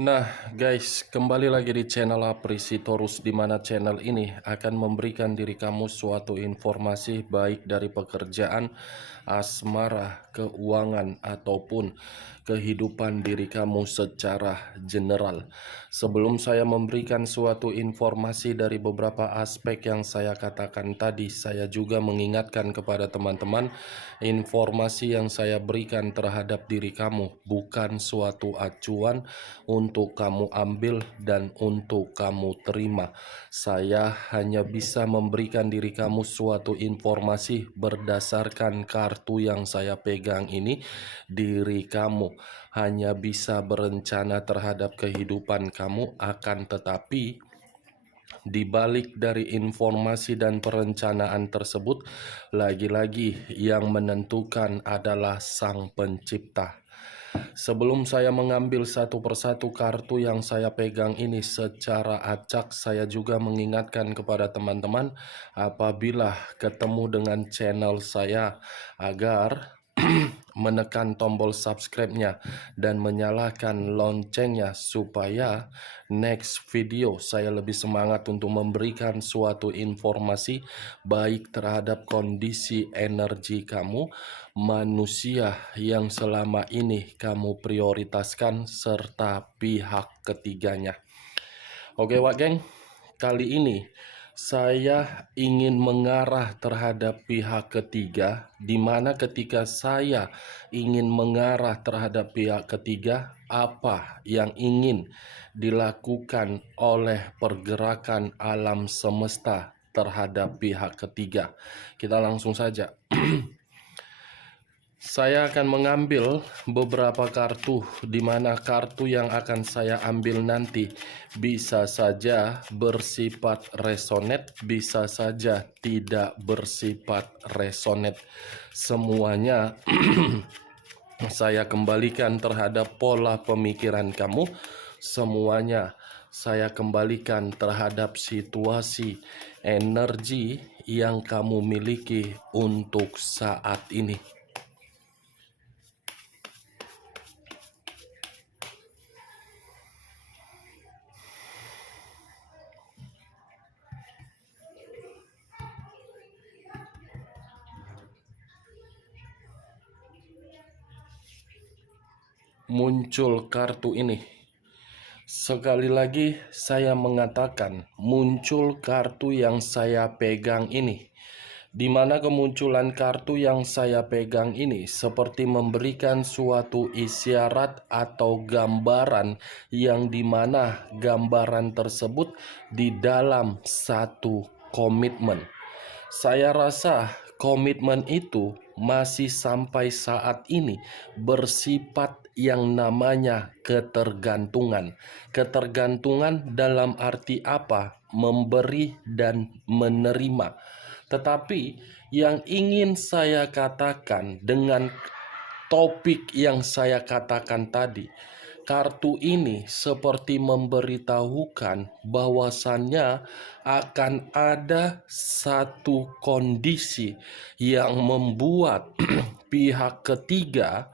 Nah, guys, kembali lagi di channel Aprisitorus, di mana channel ini akan memberikan diri kamu suatu informasi baik dari pekerjaan, asmara, keuangan, ataupun kehidupan diri kamu secara general. Sebelum saya memberikan suatu informasi dari beberapa aspek yang saya katakan tadi, saya juga mengingatkan kepada teman-teman, informasi yang saya berikan terhadap diri kamu bukan suatu acuan untuk kamu ambil dan untuk kamu terima. Saya hanya bisa memberikan diri kamu suatu informasi berdasarkan kartu yang saya pegang ini. Diri kamu hanya bisa berencana terhadap kehidupan kamu, akan tetapi di balik dari informasi dan perencanaan tersebut, lagi-lagi yang menentukan adalah Sang Pencipta. Sebelum saya mengambil satu persatu kartu yang saya pegang ini secara acak, saya juga mengingatkan kepada teman-teman apabila ketemu dengan channel saya agar menekan tombol subscribe-nya dan menyalakan loncengnya supaya next video saya lebih semangat untuk memberikan suatu informasi baik terhadap kondisi energi kamu, manusia yang selama ini kamu prioritaskan, serta pihak ketiganya. Oke Wak Geng, kali ini saya ingin mengarah terhadap pihak ketiga, di mana ketika saya ingin mengarah terhadap pihak ketiga, apa yang ingin dilakukan oleh pergerakan alam semesta terhadap pihak ketiga. Kita langsung saja. Saya akan mengambil beberapa kartu, di mana kartu yang akan saya ambil nanti bisa saja bersifat resonate, bisa saja tidak bersifat resonate. Semuanya saya kembalikan terhadap pola pemikiran kamu. Semuanya saya kembalikan terhadap situasi energi yang kamu miliki untuk saat ini. Muncul kartu ini. Sekali lagi saya mengatakan, muncul kartu yang saya pegang ini. Di mana kemunculan kartu yang saya pegang ini seperti memberikan suatu isyarat atau gambaran, yang dimana gambaran tersebut di dalam satu komitmen. Saya rasa komitmen itu masih sampai saat ini bersifat yang namanya ketergantungan. Ketergantungan dalam arti apa? Memberi dan menerima. Tetapi yang ingin saya katakan dengan topik yang saya katakan tadi, kartu ini seperti memberitahukan bahwasannya akan ada satu kondisi yang membuat pihak ketiga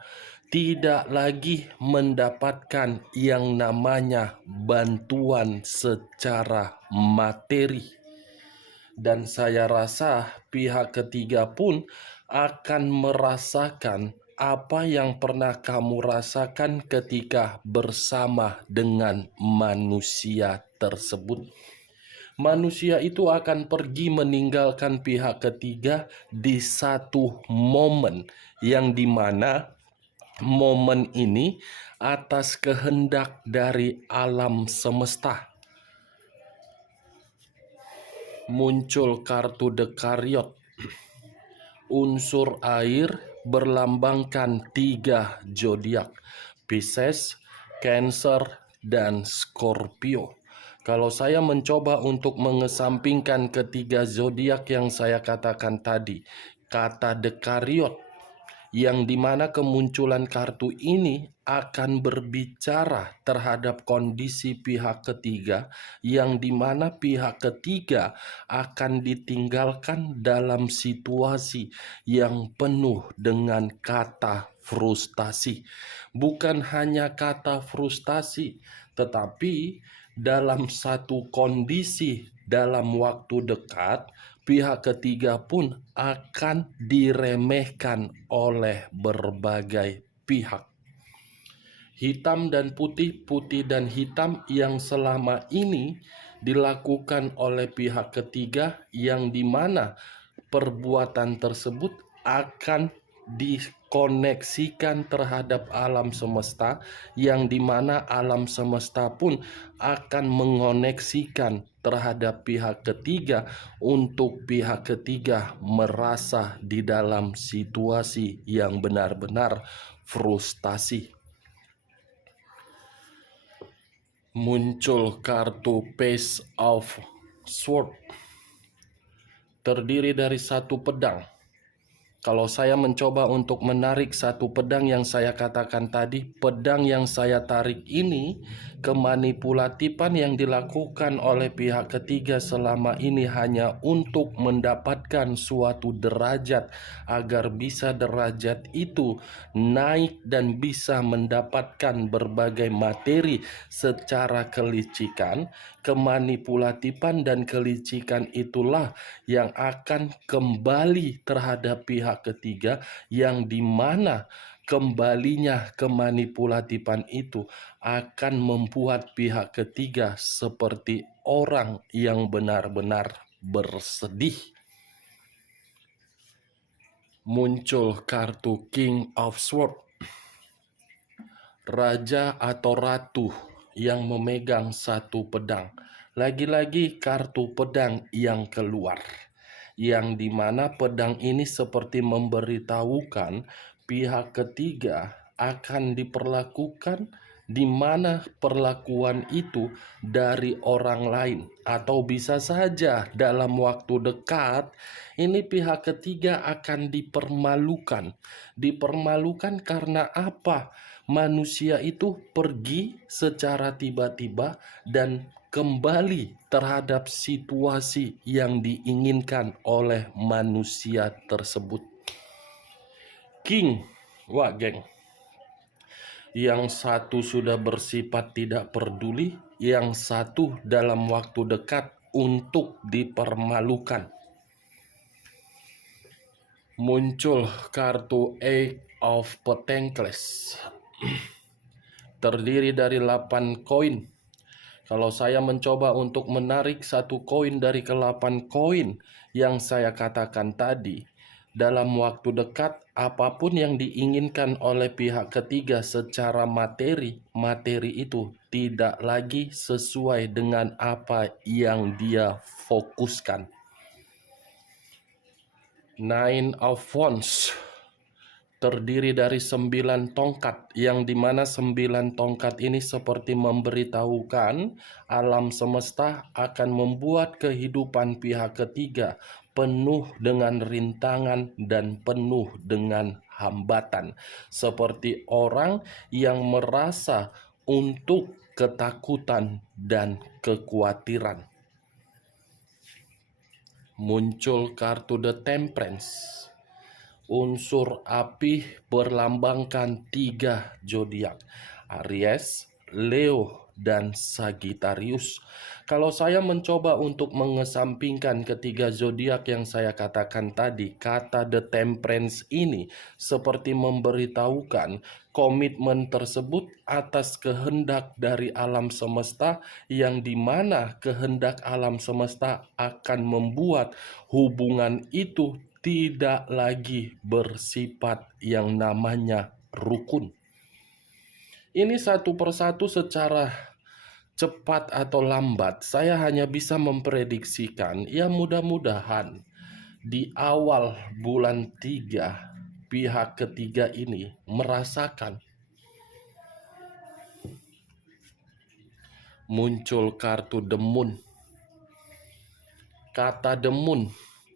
tidak lagi mendapatkan yang namanya bantuan secara materi. Dan saya rasa pihak ketiga pun akan merasakan apa yang pernah kamu rasakan ketika bersama dengan manusia tersebut. Manusia itu akan pergi meninggalkan pihak ketiga di satu momen, yang dimana momen ini atas kehendak dari alam semesta. Muncul kartu The Chariot. Unsur air berlambangkan 3 zodiak: Pisces, Cancer, dan Scorpio. Kalau saya mencoba untuk mengesampingkan ketiga zodiak yang saya katakan tadi, kata The Chariot, yang dimana kemunculan kartu ini akan berbicara terhadap kondisi pihak ketiga, yang dimana pihak ketiga akan ditinggalkan dalam situasi yang penuh dengan kata frustasi. Bukan hanya kata frustasi, tetapi dalam satu kondisi dalam waktu dekat, pihak ketiga pun akan diremehkan oleh berbagai pihak. Hitam dan putih, putih dan hitam yang selama ini dilakukan oleh pihak ketiga, yang dimana perbuatan tersebut akan dikoneksikan terhadap alam semesta, yang dimana alam semesta pun akan mengoneksikan terhadap pihak ketiga, untuk pihak ketiga merasa di dalam situasi yang benar-benar frustasi. Muncul kartu Page of Swords, terdiri dari satu pedang. Kalau saya mencoba untuk menarik satu pedang yang saya katakan tadi, pedang yang saya tarik ini, kemanipulatifan yang dilakukan oleh pihak ketiga selama ini hanya untuk mendapatkan suatu derajat, agar bisa derajat itu naik dan bisa mendapatkan berbagai materi secara kelicikan. Kemanipulatifan dan kelicikan itulah yang akan kembali terhadap pihak ketiga, yang dimana kembalinya kemanipulatifan itu akan membuat pihak ketiga seperti orang yang benar-benar bersedih. Muncul kartu King of Swords, raja atau ratu yang memegang satu pedang. Lagi-lagi kartu pedang yang keluar, yang dimana pedang ini seperti memberitahukan pihak ketiga akan diperlakukan, di mana perlakuan itu dari orang lain, atau bisa saja dalam waktu dekat ini pihak ketiga akan dipermalukan. Dipermalukan karena apa? Manusia itu pergi secara tiba-tiba dan kembali terhadap situasi yang diinginkan oleh manusia tersebut. King, wah geng, yang satu sudah bersifat tidak peduli, yang satu dalam waktu dekat untuk dipermalukan. Muncul kartu Eight of Pentacles, terdiri dari 8 koin. Kalau saya mencoba untuk menarik satu koin dari ke-8 koin yang saya katakan tadi, dalam waktu dekat apapun yang diinginkan oleh pihak ketiga secara materi, materi itu tidak lagi sesuai dengan apa yang dia fokuskan. Nine of Wands, terdiri dari 9 tongkat, yang dimana 9 tongkat ini seperti memberitahukan alam semesta akan membuat kehidupan pihak ketiga penuh dengan rintangan dan penuh dengan hambatan, seperti orang yang merasa untuk ketakutan dan kekhawatiran. Muncul kartu The Temperance, unsur api berlambangkan 3 zodiak, Aries, Leo, dan Sagittarius. Kalau saya mencoba untuk mengesampingkan ketiga zodiak yang saya katakan tadi, kata The Temperance ini seperti memberitahukan komitmen tersebut atas kehendak dari alam semesta, yang dimana kehendak alam semesta akan membuat hubungan itu tidak lagi bersifat yang namanya rukun. Ini satu persatu secara cepat atau lambat saya hanya bisa memprediksikan, ya mudah-mudahan di awal bulan 3 pihak ketiga ini merasakan. Muncul kartu The Moon. Kata The Moon,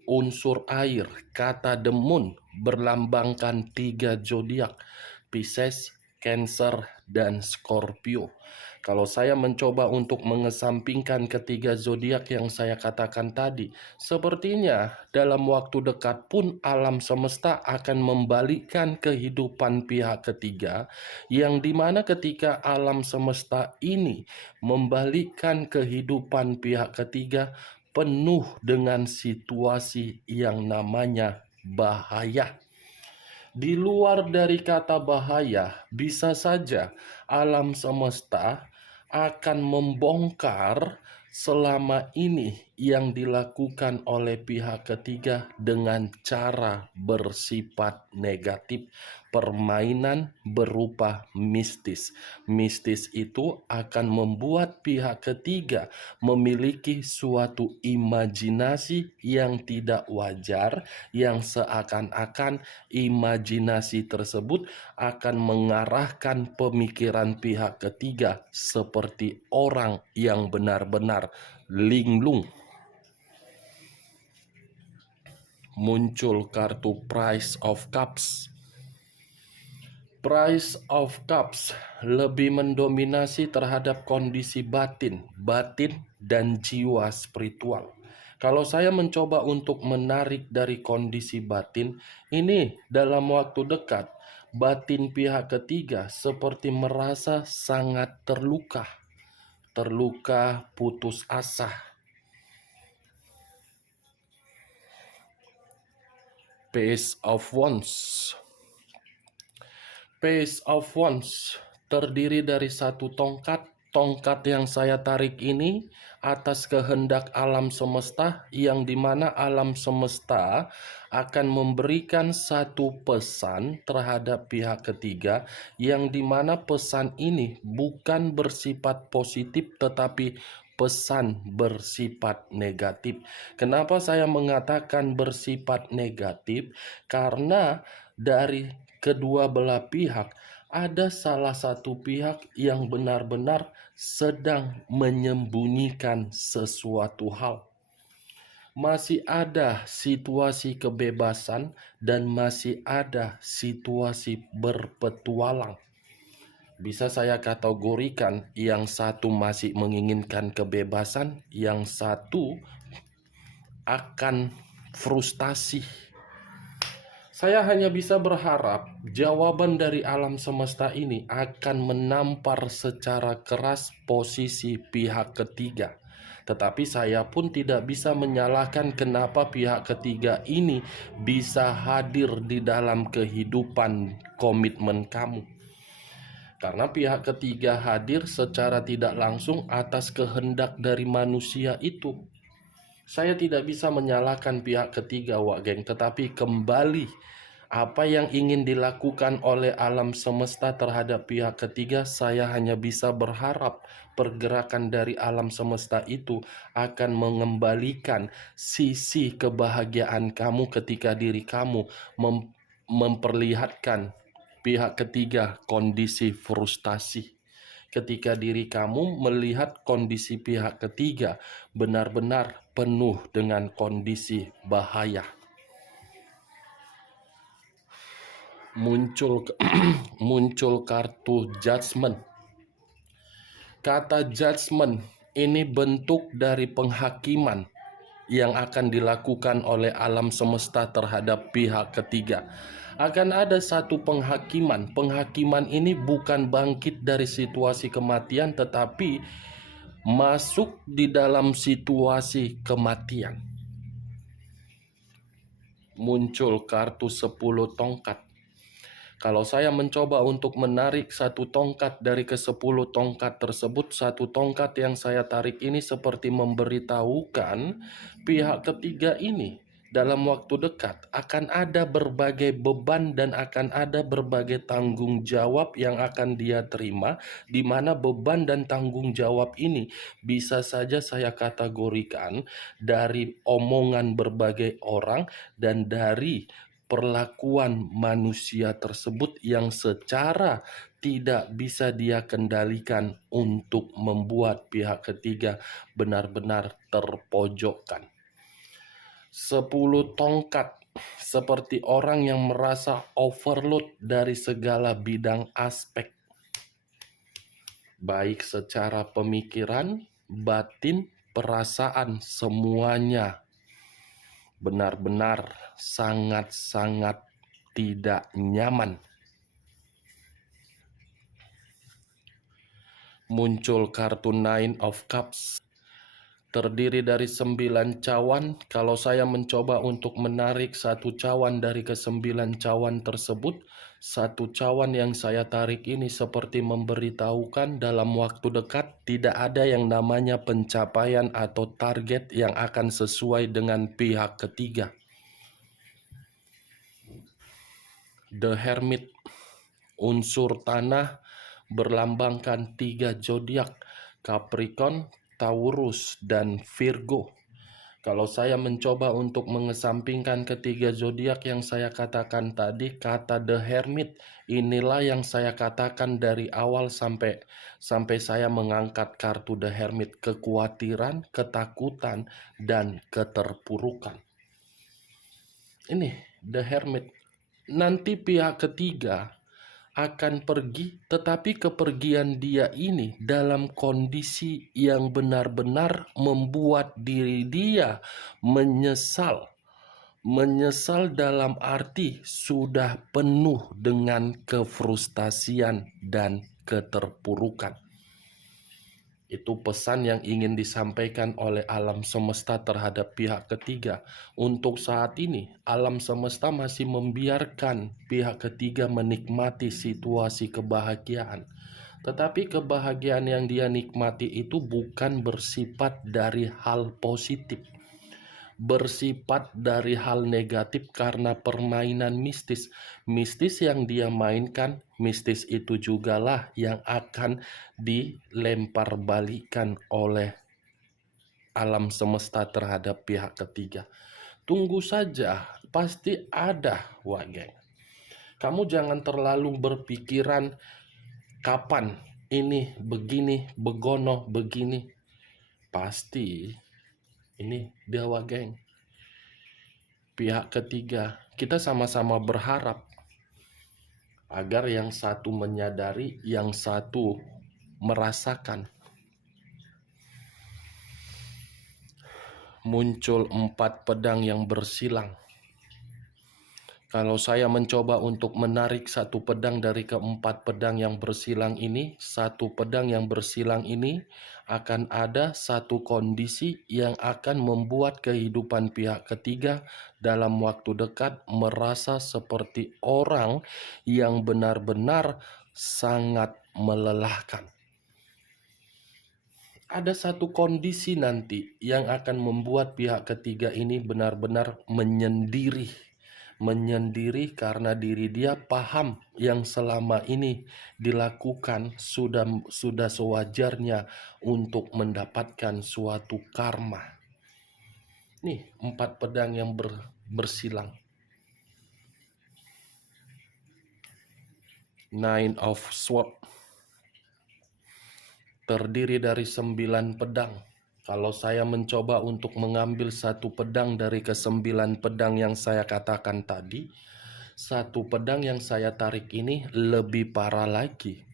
unsur air. Kata The Moon berlambangkan 3 zodiak, Pisces, Cancer, dan Scorpio. Kalau saya mencoba untuk mengesampingkan ketiga zodiak yang saya katakan tadi, sepertinya dalam waktu dekat pun alam semesta akan membalikkan kehidupan pihak ketiga, yang dimana ketika alam semesta ini membalikkan kehidupan pihak ketiga penuh dengan situasi yang namanya bahaya. Di luar dari kata bahaya, bisa saja alam semesta akan membongkar selama ini yang dilakukan oleh pihak ketiga dengan cara bersifat negatif, permainan berupa mistis. Mistis itu akan membuat pihak ketiga memiliki suatu imajinasi yang tidak wajar, yang seakan-akan imajinasi tersebut akan mengarahkan pemikiran pihak ketiga seperti orang yang benar-benar linglung. Muncul kartu Price of Cups. Price of Cups lebih mendominasi terhadap kondisi batin dan jiwa spiritual. Kalau saya mencoba untuk menarik dari kondisi batin, ini dalam waktu dekat, batin pihak ketiga seperti merasa sangat terluka, putus asa. Page of Wands. Page of Wands terdiri dari satu tongkat. Tongkat yang saya tarik ini atas kehendak alam semesta, yang dimana alam semesta akan memberikan satu pesan terhadap pihak ketiga, yang dimana pesan ini bukan bersifat positif tetapi pesan bersifat negatif. Kenapa saya mengatakan bersifat negatif? Karena dari kedua belah pihak ada salah satu pihak yang benar-benar sedang menyembunyikan sesuatu hal. Masih ada situasi kebebasan dan masih ada situasi berpetualang. Bisa saya kategorikan, yang satu masih menginginkan kebebasan, yang satu akan frustasi. Saya hanya bisa berharap jawaban dari alam semesta ini akan menampar secara keras posisi pihak ketiga. Tetapi saya pun tidak bisa menyalahkan kenapa pihak ketiga ini bisa hadir di dalam kehidupan komitmen kamu. Karena pihak ketiga hadir secara tidak langsung atas kehendak dari manusia itu. Saya tidak bisa menyalahkan pihak ketiga, Wak Geng, tetapi kembali apa yang ingin dilakukan oleh alam semesta terhadap pihak ketiga, saya hanya bisa berharap pergerakan dari alam semesta itu akan mengembalikan sisi kebahagiaan kamu ketika diri kamu memperlihatkan pihak ketiga kondisi frustasi. Ketika diri kamu melihat kondisi pihak ketiga benar-benar penuh dengan kondisi bahaya. Muncul kartu Judgment. Kata judgment ini bentuk dari penghakiman yang akan dilakukan oleh alam semesta terhadap pihak ketiga. Akan ada satu penghakiman. Penghakiman ini bukan bangkit dari situasi kematian, tetapi masuk di dalam situasi kematian. Muncul kartu 10 tongkat. Kalau saya mencoba untuk menarik satu tongkat dari ke-10 tongkat tersebut, satu tongkat yang saya tarik ini seperti memberitahukan pihak ketiga ini dalam waktu dekat akan ada berbagai beban dan akan ada berbagai tanggung jawab yang akan dia terima, di mana beban dan tanggung jawab ini bisa saja saya kategorikan dari omongan berbagai orang dan dari perlakuan manusia tersebut yang secara tidak bisa dia kendalikan untuk membuat pihak ketiga benar-benar terpojokkan. 10 tongkat seperti orang yang merasa overload dari segala bidang aspek, baik secara pemikiran, batin, perasaan, semuanya benar-benar sangat-sangat tidak nyaman. Muncul kartu Nine of Cups, terdiri dari 9 cawan. Kalau saya mencoba untuk menarik satu cawan dari ke-9 cawan tersebut, satu cawan yang saya tarik ini seperti memberitahukan dalam waktu dekat tidak ada yang namanya pencapaian atau target yang akan sesuai dengan pihak ketiga. The Hermit, unsur tanah, berlambangkan 3 zodiak, Capricorn, Taurus, dan Virgo. Kalau saya mencoba untuk mengesampingkan ketiga zodiak yang saya katakan tadi, kata The Hermit, inilah yang saya katakan dari awal sampai saya mengangkat kartu The Hermit, kekhawatiran, ketakutan, dan keterpurukan. Ini The Hermit. Nanti pihak ketiga akan pergi, tetapi kepergian dia ini dalam kondisi yang benar-benar membuat diri dia menyesal. Menyesal dalam arti sudah penuh dengan kefrustasian dan keterpurukan. Itu pesan yang ingin disampaikan oleh alam semesta terhadap pihak ketiga. Untuk saat ini, alam semesta masih membiarkan pihak ketiga menikmati situasi kebahagiaan. Tetapi kebahagiaan yang dia nikmati itu bukan bersifat dari hal positif, bersifat dari hal negatif karena permainan mistis. Mistis yang dia mainkan, mistis itu jugalah yang akan dilempar balikan oleh alam semesta terhadap pihak ketiga. Tunggu saja, pasti ada, wah geng. Kamu jangan terlalu berpikiran kapan ini begini, begono begini. Pasti ini dia, wah geng. Pihak ketiga, kita sama-sama berharap agar yang satu menyadari, yang satu merasakan. Muncul 4 pedang yang bersilang. Kalau saya mencoba untuk menarik satu pedang dari keempat pedang yang bersilang ini, satu pedang yang bersilang ini akan ada satu kondisi yang akan membuat kehidupan pihak ketiga dalam waktu dekat merasa seperti orang yang benar-benar sangat melelahkan. Ada satu kondisi nanti yang akan membuat pihak ketiga ini benar-benar menyendiri karena diri dia paham yang selama ini dilakukan sudah sewajarnya untuk mendapatkan suatu karma. Nih 4 pedang yang bersilang. Nine of Swords, terdiri dari 9 pedang. Kalau saya mencoba untuk mengambil satu pedang dari ke-9 pedang yang saya katakan tadi, satu pedang yang saya tarik ini lebih parah lagi.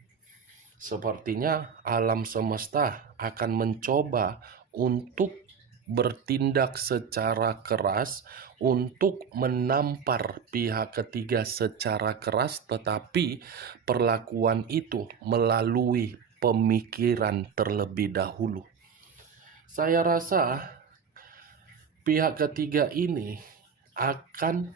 Sepertinya alam semesta akan mencoba untuk bertindak secara keras untuk menampar pihak ketiga secara keras, tetapi perlakuan itu melalui pemikiran terlebih dahulu. Saya rasa pihak ketiga ini akan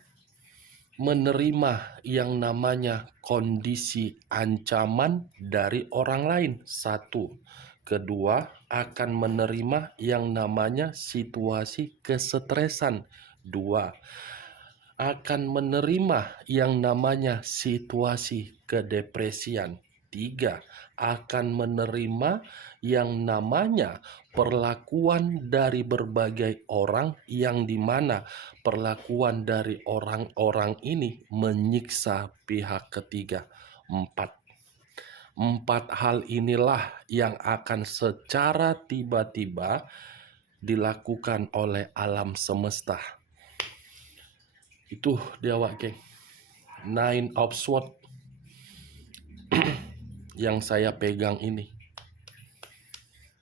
menerima yang namanya kondisi ancaman dari orang lain. Satu. Kedua, akan menerima yang namanya situasi kesetresan. Dua, akan menerima yang namanya situasi kedepresian. Tiga, akan menerima yang namanya perlakuan dari berbagai orang yang dimana perlakuan dari orang-orang ini menyiksa pihak ketiga. Empat hal inilah yang akan secara tiba-tiba dilakukan oleh alam semesta. Itu dia wak geng, Nine of Swords yang saya pegang ini.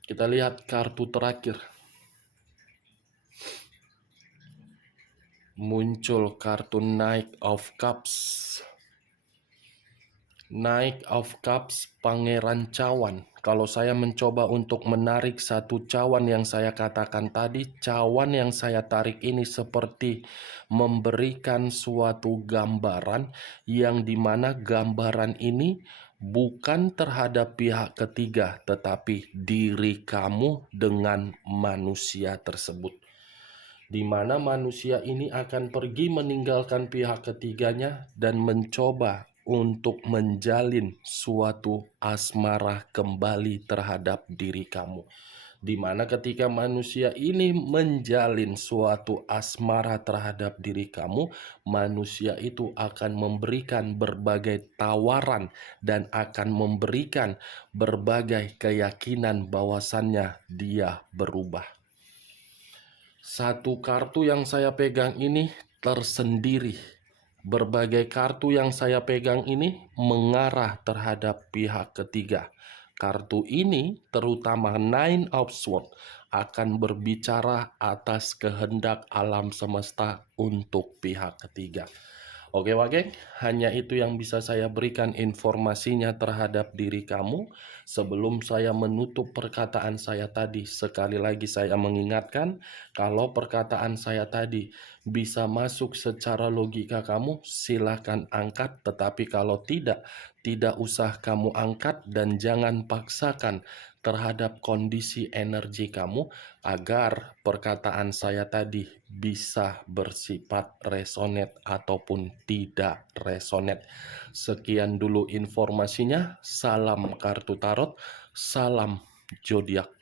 Kita lihat kartu terakhir. Muncul kartu Knight of Cups. Knight of Cups, Pangeran Cawan. Kalau saya mencoba untuk menarik satu cawan yang saya katakan tadi, cawan yang saya tarik ini seperti memberikan suatu gambaran yang dimana gambaran ini bukan terhadap pihak ketiga, tetapi diri kamu dengan manusia tersebut, di mana manusia ini akan pergi meninggalkan pihak ketiganya dan mencoba untuk menjalin suatu asmara kembali terhadap diri kamu. Di mana ketika manusia ini menjalin suatu asmara terhadap diri kamu, manusia itu akan memberikan berbagai tawaran dan akan memberikan berbagai keyakinan bahwasannya dia berubah. Satu kartu yang saya pegang ini tersendiri. Berbagai kartu yang saya pegang ini mengarah terhadap pihak ketiga. Kartu ini, terutama Nine of Swords, akan berbicara atas kehendak alam semesta untuk pihak ketiga. Oke Wak, hanya itu yang bisa saya berikan informasinya terhadap diri kamu. Sebelum saya menutup perkataan saya tadi, sekali lagi saya mengingatkan, kalau perkataan saya tadi bisa masuk secara logika kamu, silahkan angkat. Tetapi kalau tidak usah kamu angkat dan jangan paksakan terhadap kondisi energi kamu agar perkataan saya tadi bisa bersifat resonate ataupun tidak resonate. Sekian dulu informasinya. Salam kartu tarot, salam zodiak.